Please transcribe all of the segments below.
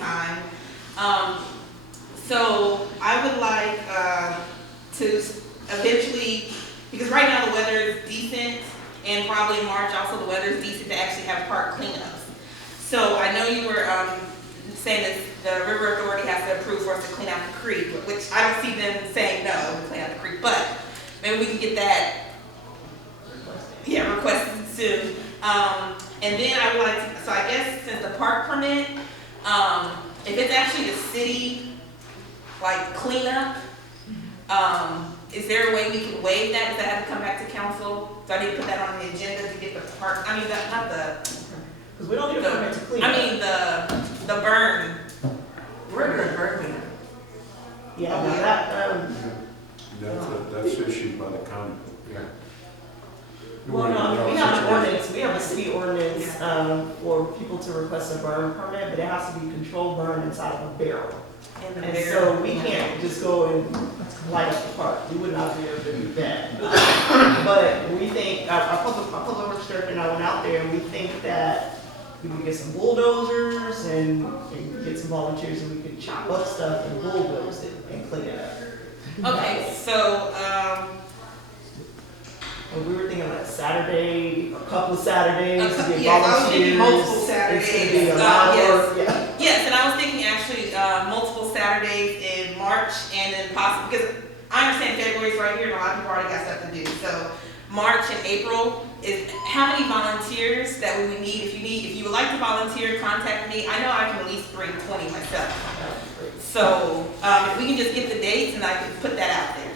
time. So I would like to eventually, because right now the weather is decent, and probably in March also the weather is decent to actually have park cleanups. So I know you were saying that the River Authority has to approve for us to clean out the creek, which I don't see them saying no to clean out the creek, but maybe we can get that requested soon. And then I would like to, so I guess since the park permit, if it's actually the city like cleanup, is there a way we can waive that? Does that have to come back to council? Do I need to put that on the agenda to get the park? I mean, not the. Because we don't need a permit to clean. I mean the burn. We're doing burn cleanup. Yeah, That's issued by the county. Yeah. well, no, we have an ordinance, we have a city ordinance, for people to request a burn permit, but it has to be controlled burn inside of a barrel. And so we can't just go and light up the park. We would not be able to do that. But we think, our public works director and I went out there, and we think that we can get some bulldozers and get some volunteers, and we could chop up stuff and bulldoze it and clean it up. Okay, so And we were thinking like Saturday, a couple of Saturdays to get yes, I was thinking volunteers. multiple Saturdays. It's gonna be a lot of work, Yes. yeah. Yes, and I was thinking actually multiple Saturdays in March, and then possibly, because I understand February's right here and a lot of people already got stuff to do. So March and April is how many volunteers that we would need. If you would like to volunteer, contact me. I know I can at least bring 20 myself. So if we can just get the dates and I can put that out there.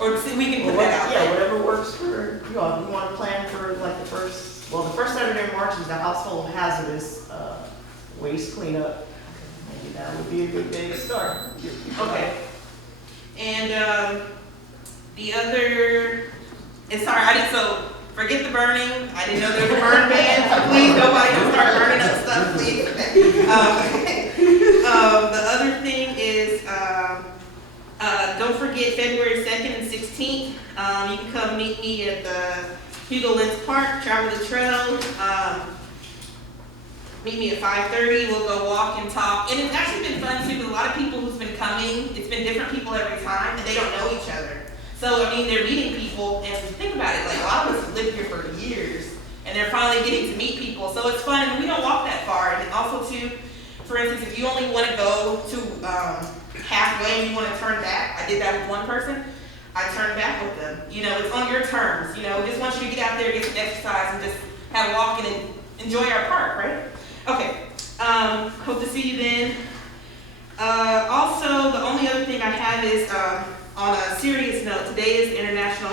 Or we can put that out Yeah, there. whatever works for you all. If you want to plan for like the first Saturday in March is the household hazardous waste cleanup. Maybe that would be a good day to start. Okay. And the other, and sorry, I didn't, so forget the burning. I didn't know there was a burn ban. So please, nobody don't start burning up stuff, please. The other thing is, don't forget February 2nd and 16th. You can come meet me at the Hugo Lentz Park, travel the trail. Meet me at 5:30. We'll go walk and talk. And it's actually been fun too, because a lot of people who's been coming, it's been different people every time, and they don't know each other. So, I mean, they're meeting people, and think about it, like a lot of us have lived here for years, and they're finally getting to meet people. So it's fun, and we don't walk that far. And also too, for instance, if you only want to go to halfway and you want to turn back, I did that with one person. I turned back with them. You know, it's on your terms. You know, just want you to get out there, get some exercise, and just have a walk and enjoy our park, right? Okay. Hope to see you then. Also, the only other thing I have is, on a serious note, today is International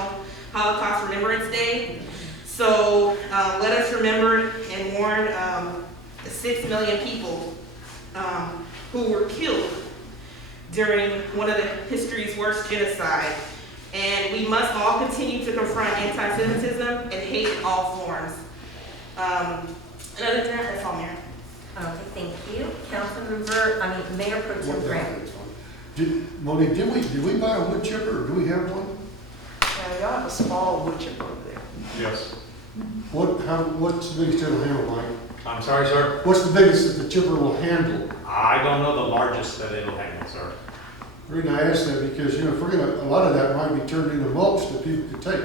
Holocaust Remembrance Day. So let us remember and mourn the 6 million people who were killed during one of the history's worst genocide. And we must all continue to confront anti-Semitism and hate in all forms. And other than that, that's all, Mayor. Okay, thank you. Mayor Pro Tem Grant. Monique, did we buy a wood chipper, or do we have one? Yeah, y'all have a small wood chipper over there. Yes. What's the biggest it'll handle, Mike? I'm sorry, sir. What's the biggest that the chipper will handle? I don't know the largest that it'll handle, sir. The reason I ask that because, if we're gonna, a lot of that might be turned into mulch that people could take.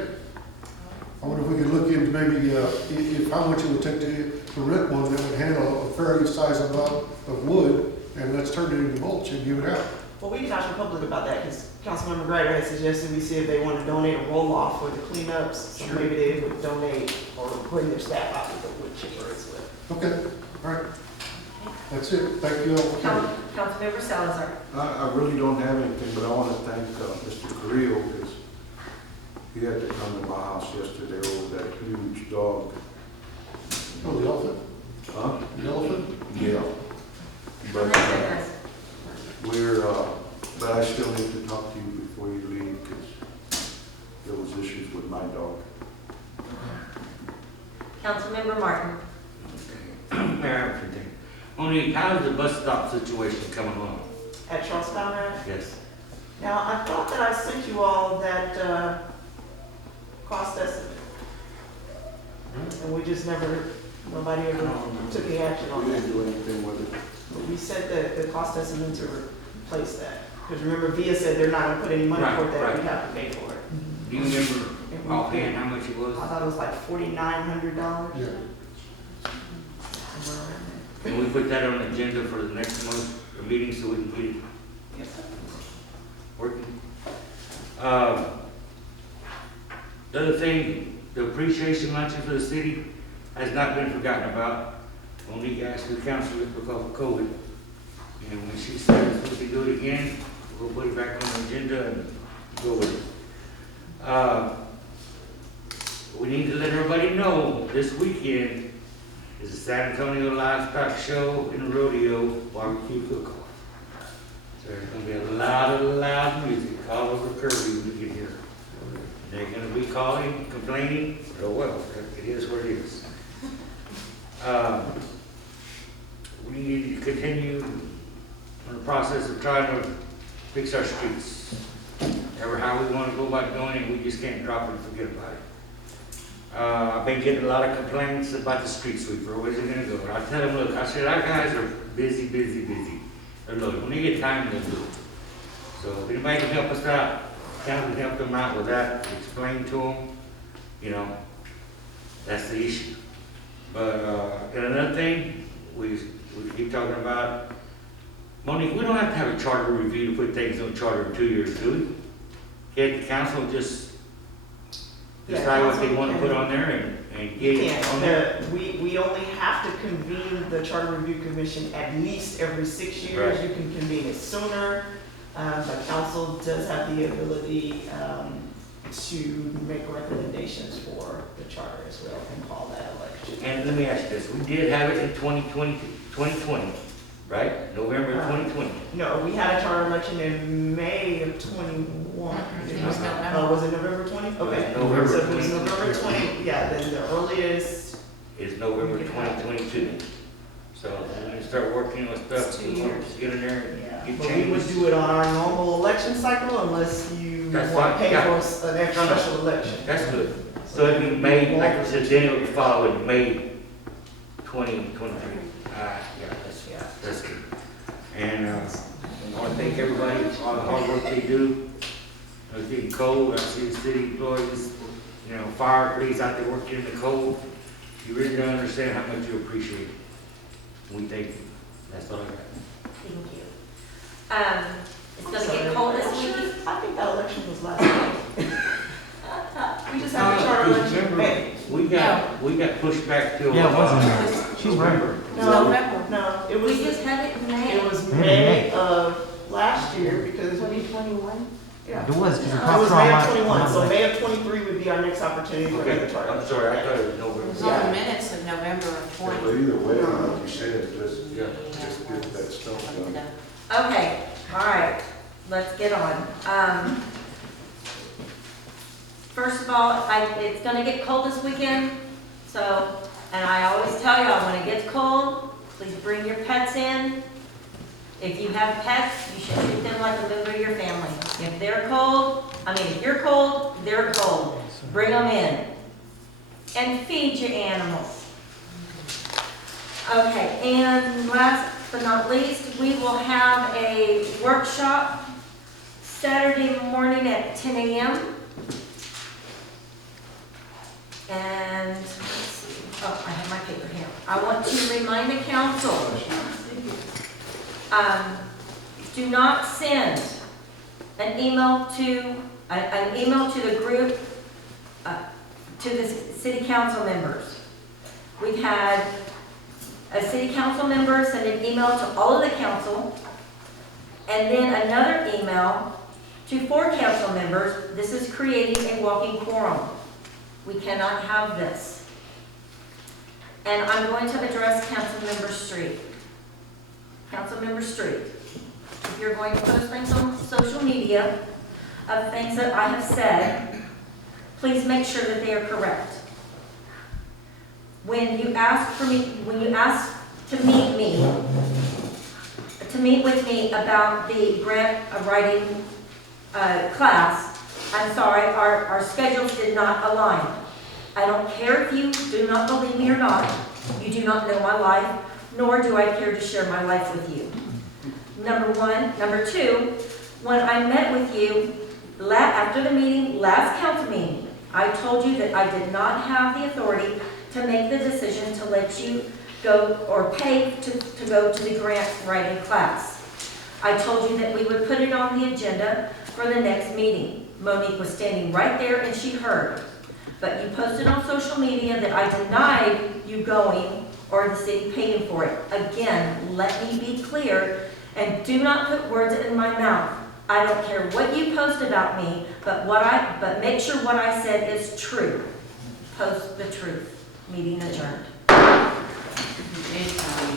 I wonder if we could look into maybe, if how much it would take to rent one that would handle a fairly size amount of wood, and let's turn it into mulch and give it out. Well, we can ask the public about that, because Councilmember Greider had suggested we see if they want to donate a roll-off for the cleanups. So Sure. maybe they would donate or bring their staff out with the wood chipper as well. Okay, all right. That's it. Thank you all for coming. Councilmember Salazar. I really don't have anything, but I want to thank Mr. Carrillo, because he had to come to my house yesterday over that huge dog. Oh, the elephant? Huh? The elephant? Yeah. But but I still need to talk to you before you leave, because there was issues with my dog. Councilmember Martin. Mayor, everything. Only, how's the bus stop situation coming along? At Charlestown, right? Yes. Now, I thought that I sent you all that cost estimate. And we just nobody ever took any action on We that. didn't do anything with it. But we set the cost estimate to replace that. Because remember, VIA said they're not gonna put any money for that, Right. we have to pay for it. Do you remember offhand how much it was? I thought it was like $4,900. Yeah. Can we put that on the agenda for the next month, meeting, so we can get it Yes, sir. working? The other thing, the appreciation luncheon for the city has not been forgotten about. Monique asked the council because of COVID. And when she says we can do it again, we'll put it back on the agenda and go with it. We need to let everybody know this weekend is the San Antonio Livestock Show and Rodeo Barbecue Cook-Off. So there's gonna be a lot of loud music all over Kirby when we get here. They're gonna be calling, complaining, oh well, it is what it is. We need to continue on the process of trying to fix our streets. Ever how we wanna go about doing it, we just can't drop it and forget about it. I've been getting a lot of complaints about the street sweeper, where's it gonna go? And I tell them, look, I said, our guys are busy. And look, when they get time, they'll do it. So if anybody can help us out, can help them out with that, explain to them, you know, that's the issue. But, and another thing, we keep talking about, Monique, we don't have to have a charter review to put things on charter in 2 years, do we? Can't the council just decide what they want to put on there and get it on there? We only have to convene the Charter Review Commission at least every 6 years. Right. You can convene it sooner. The council does have the ability to make recommendations for the charter as well and call that election. And let me ask you this, we did have it in 2020, right? November 2020. No, we had a charter election in May of 21. It was November. Was it November 20? Okay. November So if it was 20. November 20, yeah, then the earliest. Is November 2022. So we're gonna start working on stuff, It's 2 we want years. to get in there Yeah, and but get we would changes. do it on our normal election cycle unless you That's want to fine, pay yeah. for an extra special election. That's good. So it'd be May, like I said, then it would follow in May 2023. Yeah, that's good. And I want to thank everybody for all the hard work they do. It's getting cold, I see the city employees, you know, fire police out there working in the cold. You really don't understand how much you appreciate it. We thank you. That's all I got. Thank you. It's gonna get cold this week. I think that election was last night. We just had a charter election. May. We got pushed back till. Yeah, it wasn't. She's right. No, November. no, it was, We just had it in May. it was May of last year because we, 2021? yeah. It was, because it It popped was on May my. of 21, so May of 23 would be our next opportunity for Okay, another charter. I'm sorry, I thought it was It November. was on the minutes of November of But 20. either way, like you said, just Yeah. get that stuff done. Okay, all right, let's get on. First of all, it's gonna get cold this weekend, so, and I always tell y'all, when it gets cold, please bring your pets in. If you have pets, you should treat them like a member of your family. If they're cold, if you're cold, they're cold. Bring them in. And feed your animals. Okay, and last but not least, we will have a workshop Saturday morning at 10 a.m. And, let's see, oh, I have my paper here. I want to remind the council, do not send an email to the group, to the city council members. We've had a city council member send an email to all of the council, and then another email to 4 council members. This is creating a walking quorum. We cannot have this. And I'm going to address Councilmember Street. Councilmember Street, if you're going to post things on social media of things that I have said, please make sure that they are correct. When you ask to meet with me about the grant writing class, I'm sorry, our schedules did not align. I don't care if you do not believe me or not. You do not know my life nor do I care to share my life with you. Number one. Number two, when I met with you after the meeting, last council meeting, I told you that I did not have the authority to make the decision to let you go or pay to go to the grant writing class. I told you that we would put it on the agenda for the next meeting. Monique was standing right there and she heard. But you posted on social media that I denied you going or the city paying for it. Again, let me be clear and do not put words in my mouth. I don't care what you post about me, but make sure what I said is true. Post the truth. Meeting adjourned. Anytime you